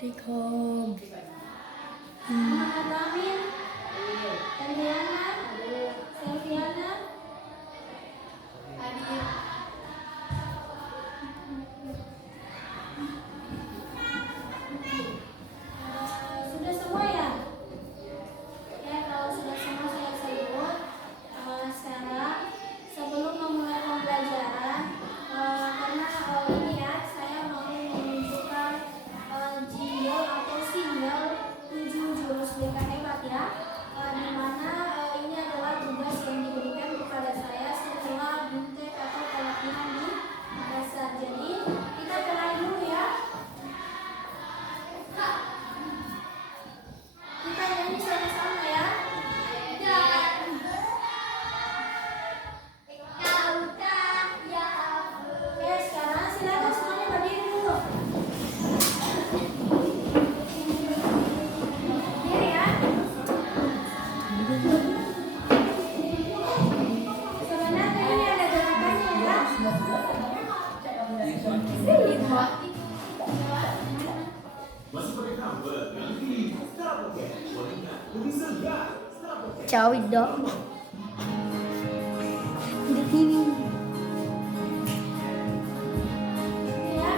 Take home. Muhammad Amin, Eliana, Selviana, Adit. Sudah semua ya? Ya, kalau sudah semua saya sebut. Sekarang sebelum memulai pembelajaran, karena ini ya saya mau menunjukkan jingle atau single 7 jurus BK Hebat ya, di mana ini adalah tugas yang diberikan kepada saya setelah buntek atau pelatihan di dasar. Jadi kita mulai dulu ya. Kita nyanyi sama-sama ya. Oke, sekarang silakan semuanya berdiri dulu. Berdiri ya. Sebenarnya ini ada gerakannya ya. Ciao dong. Di sini. Ya.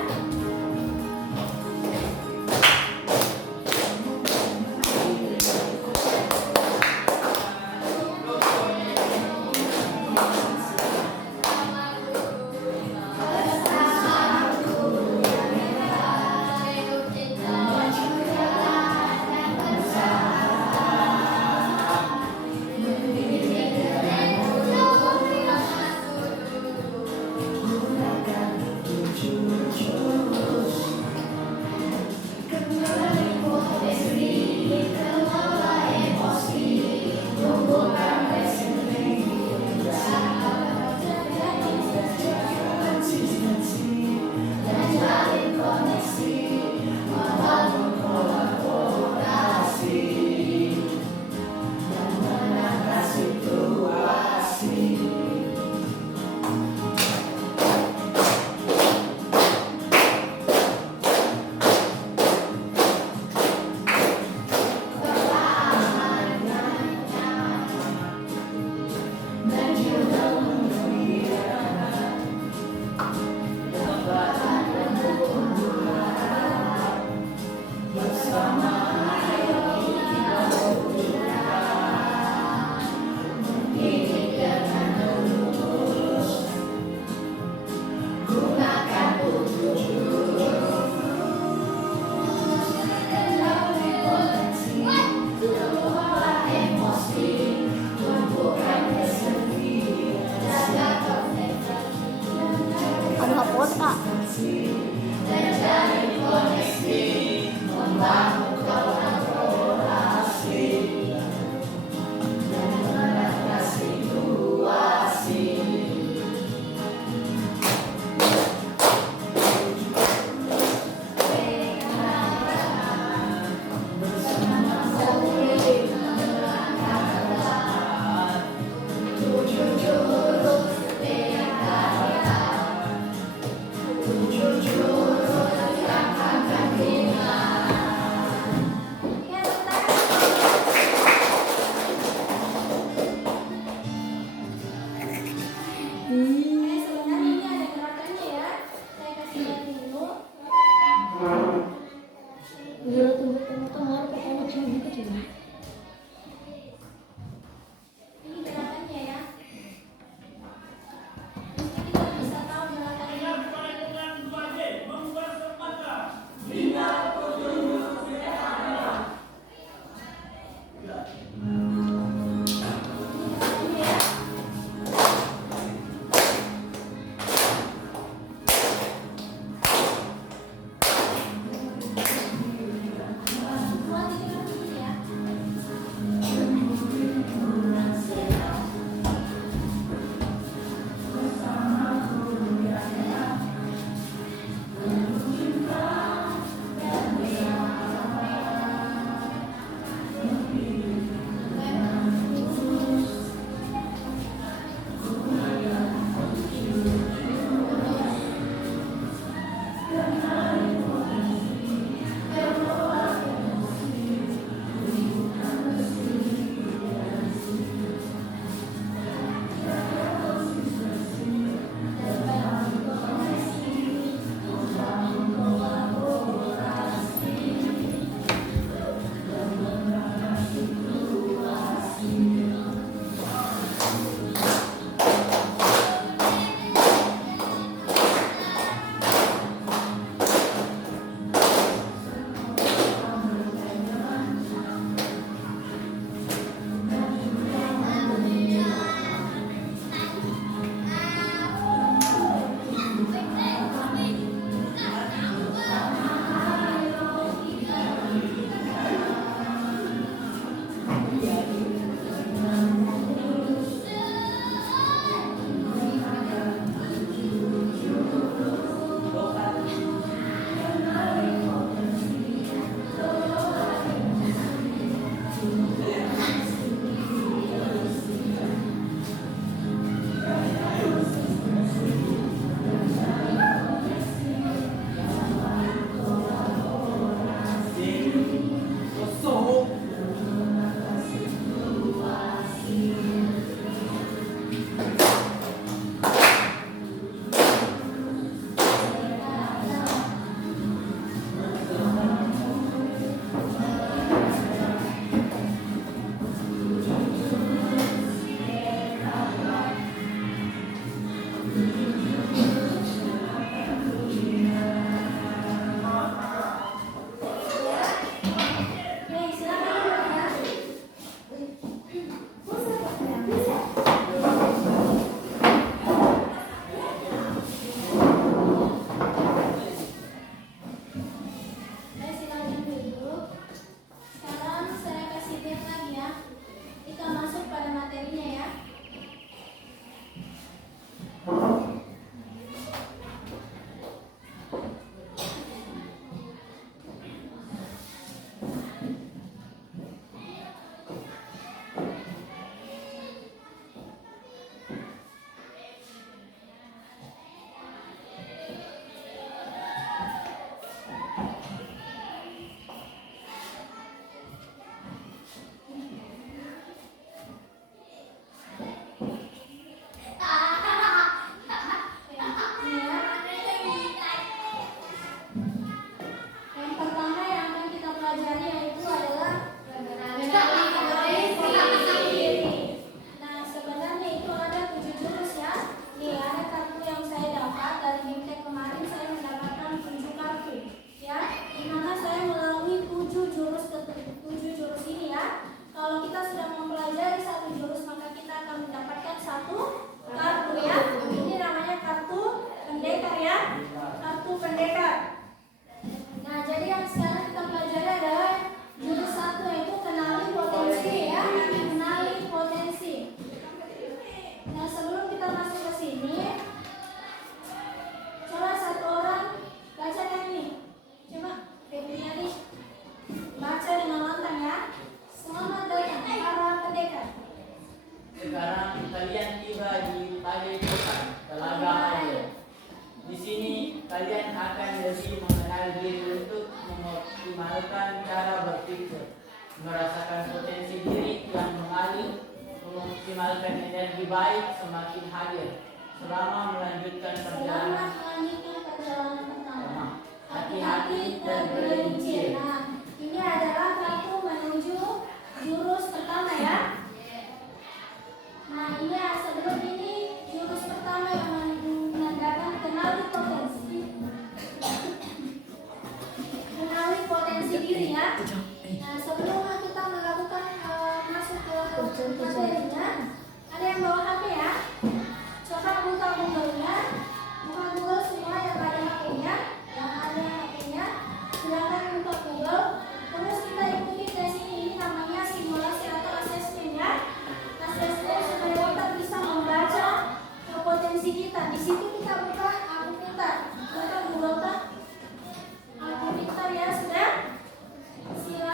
mengoptimalkan cara berpikir, merasakan potensi diri yang mengalir, mengoptimalkan energi baik semakin hadir selama melanjutkan perjalanan. Selamat melanjutkan perjalanan pertama. Hati-hati dan dan bergelincir. Nah, ini adalah kartu menuju jurus pertama ya. Nah, iya sebelum ini jurus pertama yang menandakan kenali potensi. Kenali potensi diri ya. Nah, sebelum kita melakukan masuk ke materinya, ada yang bawa HP ya? Coba buka Google-nya, buka Google semua yang ada HP-nya, silakan buka Google. Terus kita ikuti tes ini namanya simulasi atau asesmen ya. Asesmen supaya kita bisa membaca potensi kita. Di situ kita buka aku pintar, buka Google Aku pintar ya sudah. Silakan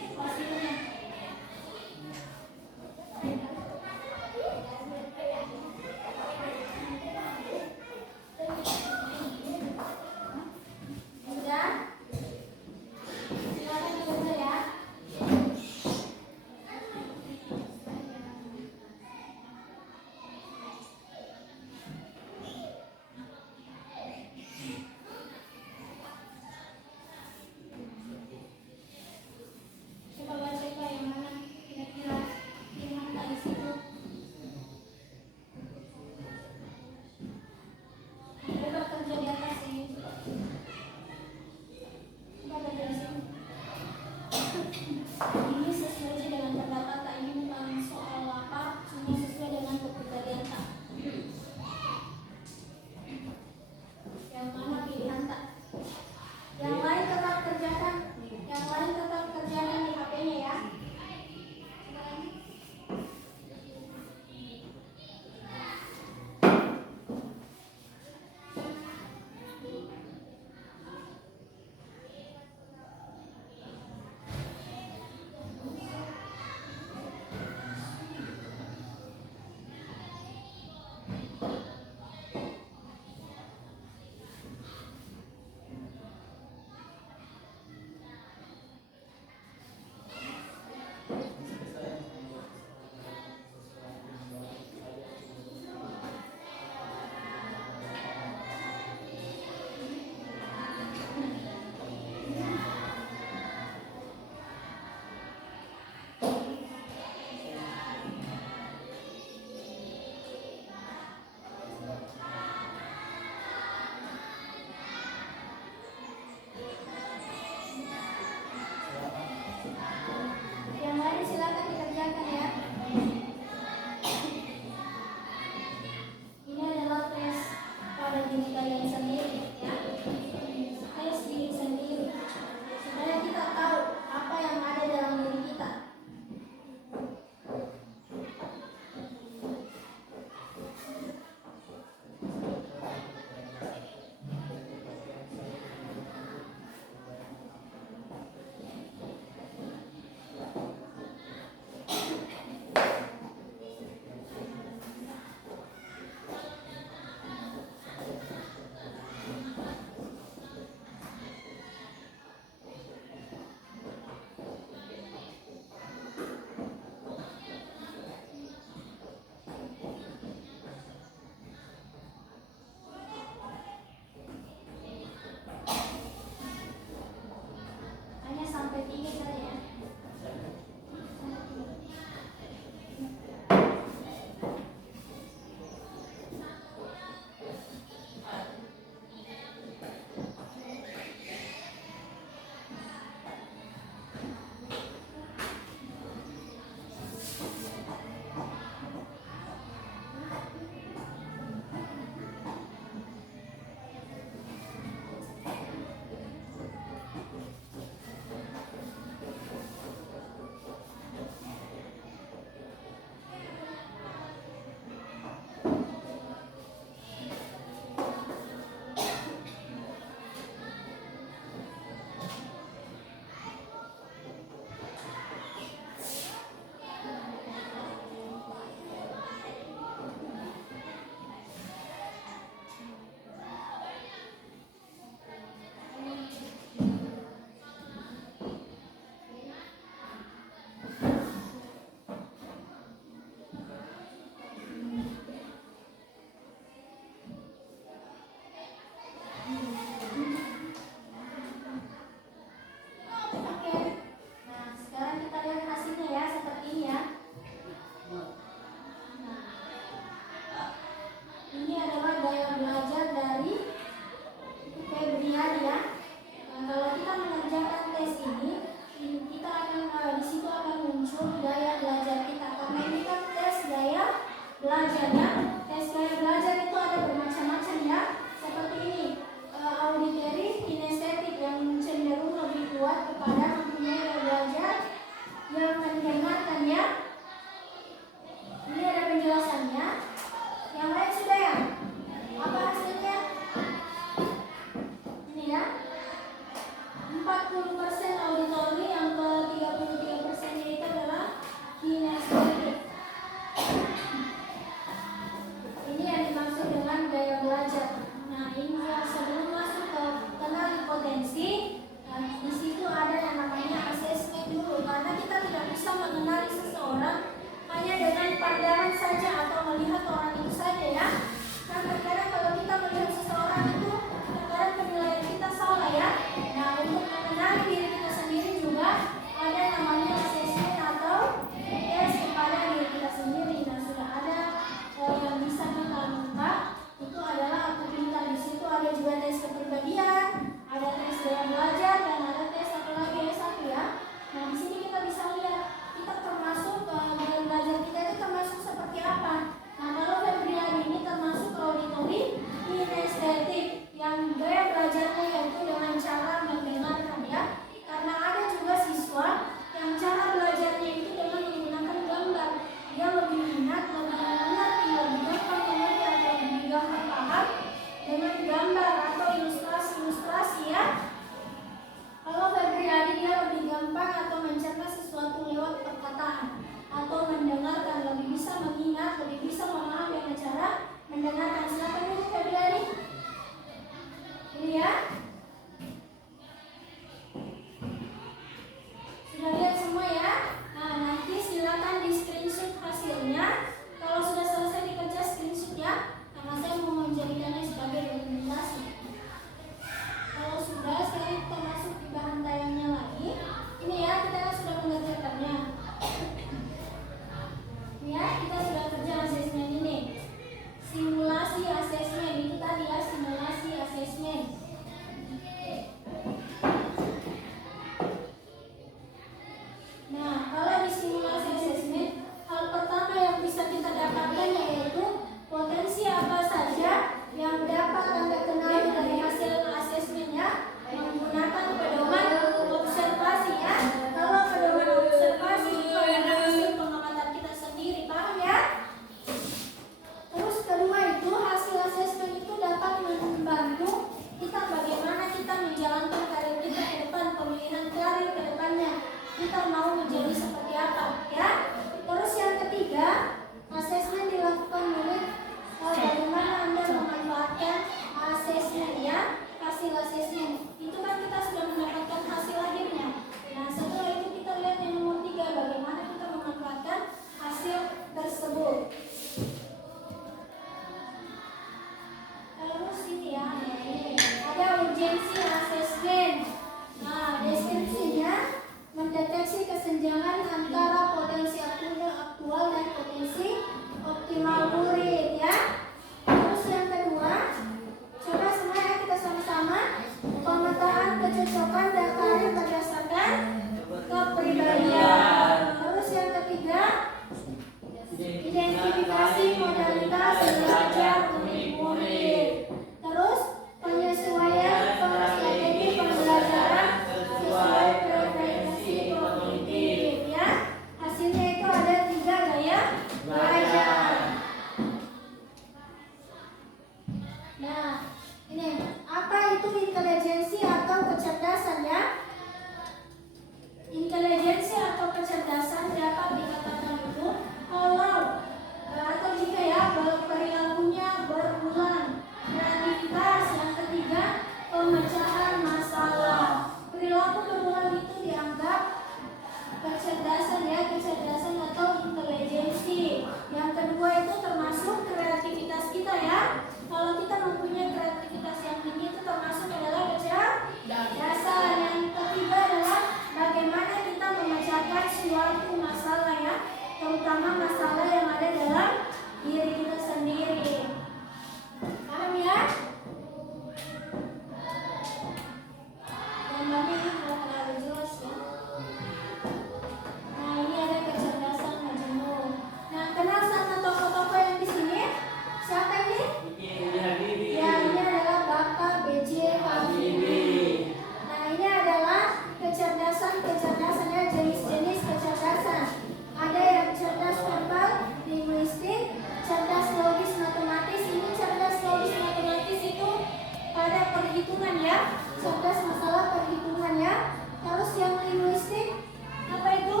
perhitungan ya, cerdas masalah perhitungan ya. Terus yang linguistik apa itu?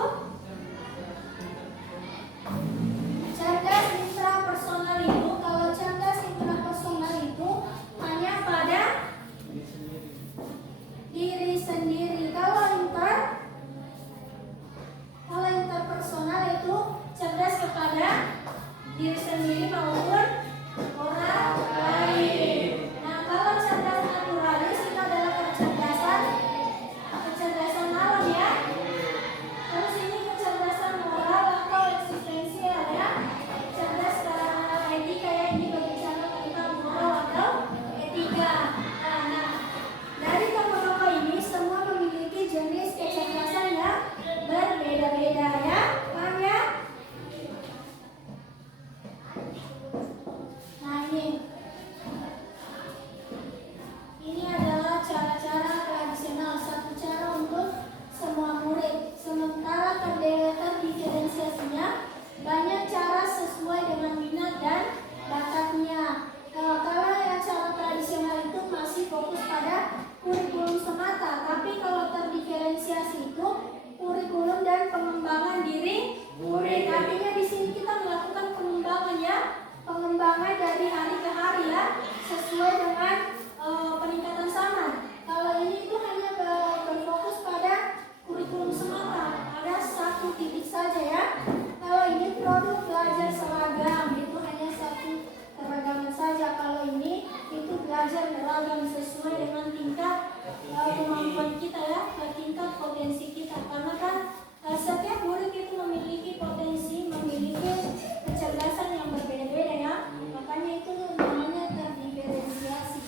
Cerdas intrapersonal itu, kalau cerdas intrapersonal itu hanya pada diri sendiri. Kalau interpersonal itu cerdas kepada diri sendiri maupun orang lain. Nah, kalau cerdas naturalis itu adalah kecerdasan alam ya. Terus ini kecerdasan moral atau eksistensial ya. Cerdas secara etika ya, ini berbicara tentang moral atau etika. Nah, dari tokoh-tokoh ini semua memiliki jenis kecerdasan yang berbeda-beda ya. Paham ya? Nah, ini adalah cara-cara tradisional, satu cara untuk semua murid. Sementara terdiferensiasinya banyak cara sesuai dengan minat dan bakatnya. Kalau yang cara tradisional itu masih fokus pada kurikulum semata, tapi kalau terdiferensiasi itu kurikulum dan pengembangan diri murid. Artinya di sini kita melakukan pengembangan ya, pengembangan dari hari ke hari ya, sesuai dengan peningkatan zaman. Kalau ini itu hanya berfokus pada kurikulum semata, ada satu titik saja ya. Kalau ini produk belajar seragam, itu hanya satu keragaman saja. Kalau ini itu belajar beragam sesuai dengan tingkat kemampuan kita ya, tingkat potensi kita. Karena kan setiap murid itu memiliki potensi, memiliki kecerdasan yang berbeda-beda ya. Makanya itu namanya terdiferensiasi.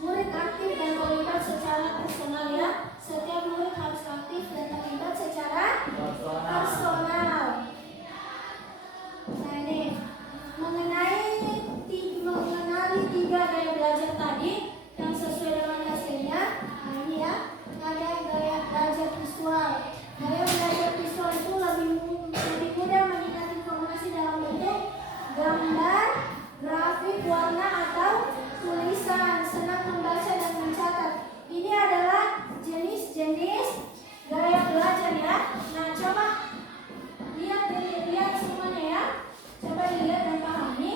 Murid aktif dan terlibat secara personal ya. Setiap murid harus aktif dan terlibat secara personal. Nah, ini mengenali tiga gaya belajar tadi yang sesuai dengan hasilnya. Nah, ini ya, ada gaya belajar visual. Gaya belajar visual itu lebih mudah mengingat informasi dalam bentuk gambar, grafik, warna atau tulisan, senang membaca dan mencatat. Ini adalah jenis-jenis gaya belajar ya. Nah, coba lihat semuanya ya. Coba dilihat dan pahami.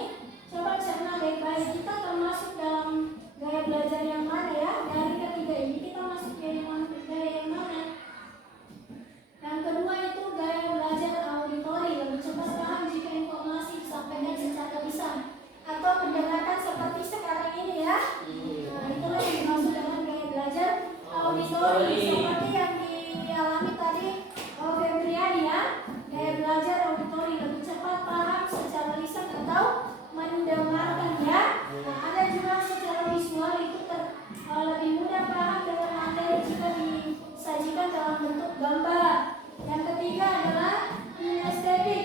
Coba cerna baik-baik, kita termasuk dalam gaya belajar yang mana ya? Dari ketiga ini kita masuk gaya yang mana? Yang kedua itu gaya belajar auditori, lebih cepat paham jika informasi disampaikan secara lisan atau mendengarkan seperti sekarang ini ya. Nah, itulah yang dimaksud dengan gaya belajar auditori, seperti yang dialami tadi Febriani ya. Gaya belajar auditori lebih cepat paham secara lisan atau mendengarkan ya. Nah, ada juga secara visual itu lebih mudah paham dengan materi jika disajikan dalam bentuk gambar. Yang ketiga adalah kinestetik,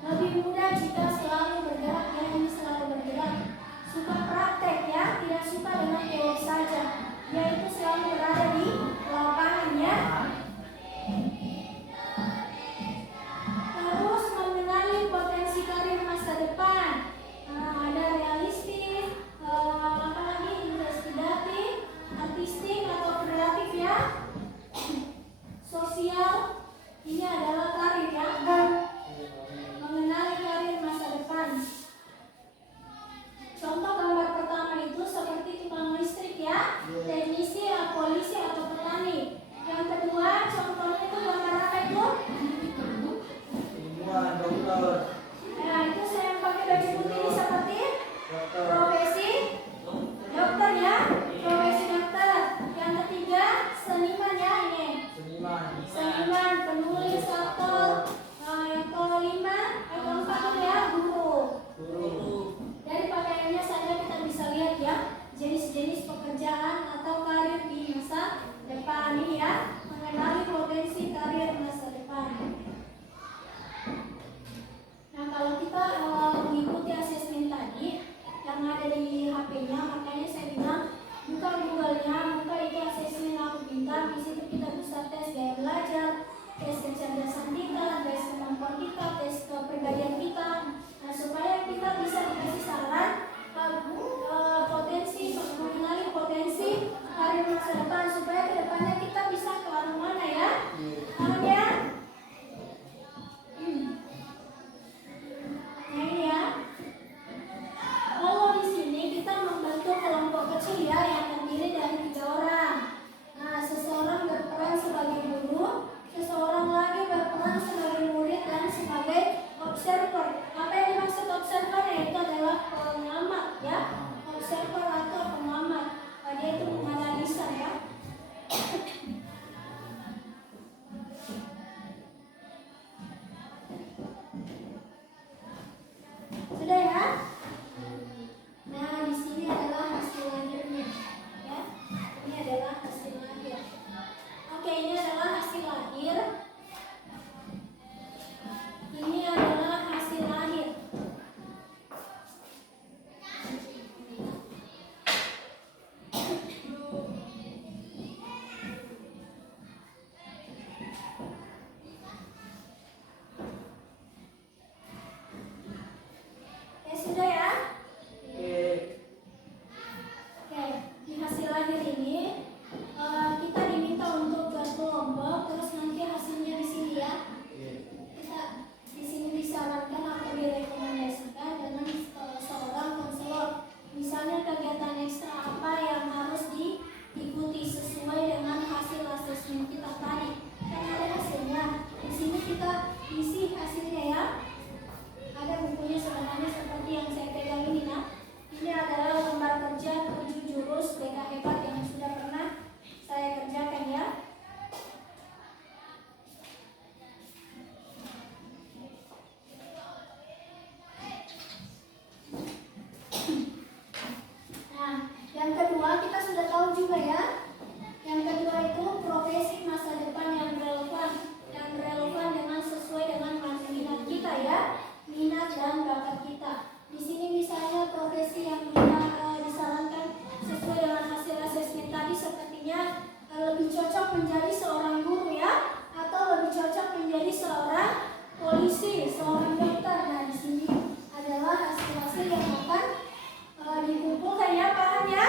lebih mudah jika selalu bergerak ya, ini selalu bergerak. Suka praktek ya, tidak suka dengan teori saja, yaitu selalu berada di lapangan ya. Terus mengenali potensi karir masa depan. Ada realistis, apa lagi, investigatif, artistik atau kreatif ya. Sosial, ini adalah karir ya. Mengenali karir masa depan. Contoh gambar pertama itu seperti tukang listrik ya, teknisi, polisi tahu juga ya. Yang kedua itu profesi masa depan yang relevan dengan sesuai dengan minat kita ya, minat dan bakat kita. Di sini misalnya profesi yang disarankan sesuai dengan hasil asesmen tadi sepertinya lebih cocok menjadi seorang guru ya, atau lebih cocok menjadi seorang polisi, seorang dokter. Nah di sini adalah hasil-hasil yang akan dikumpulkan ya, paham ya?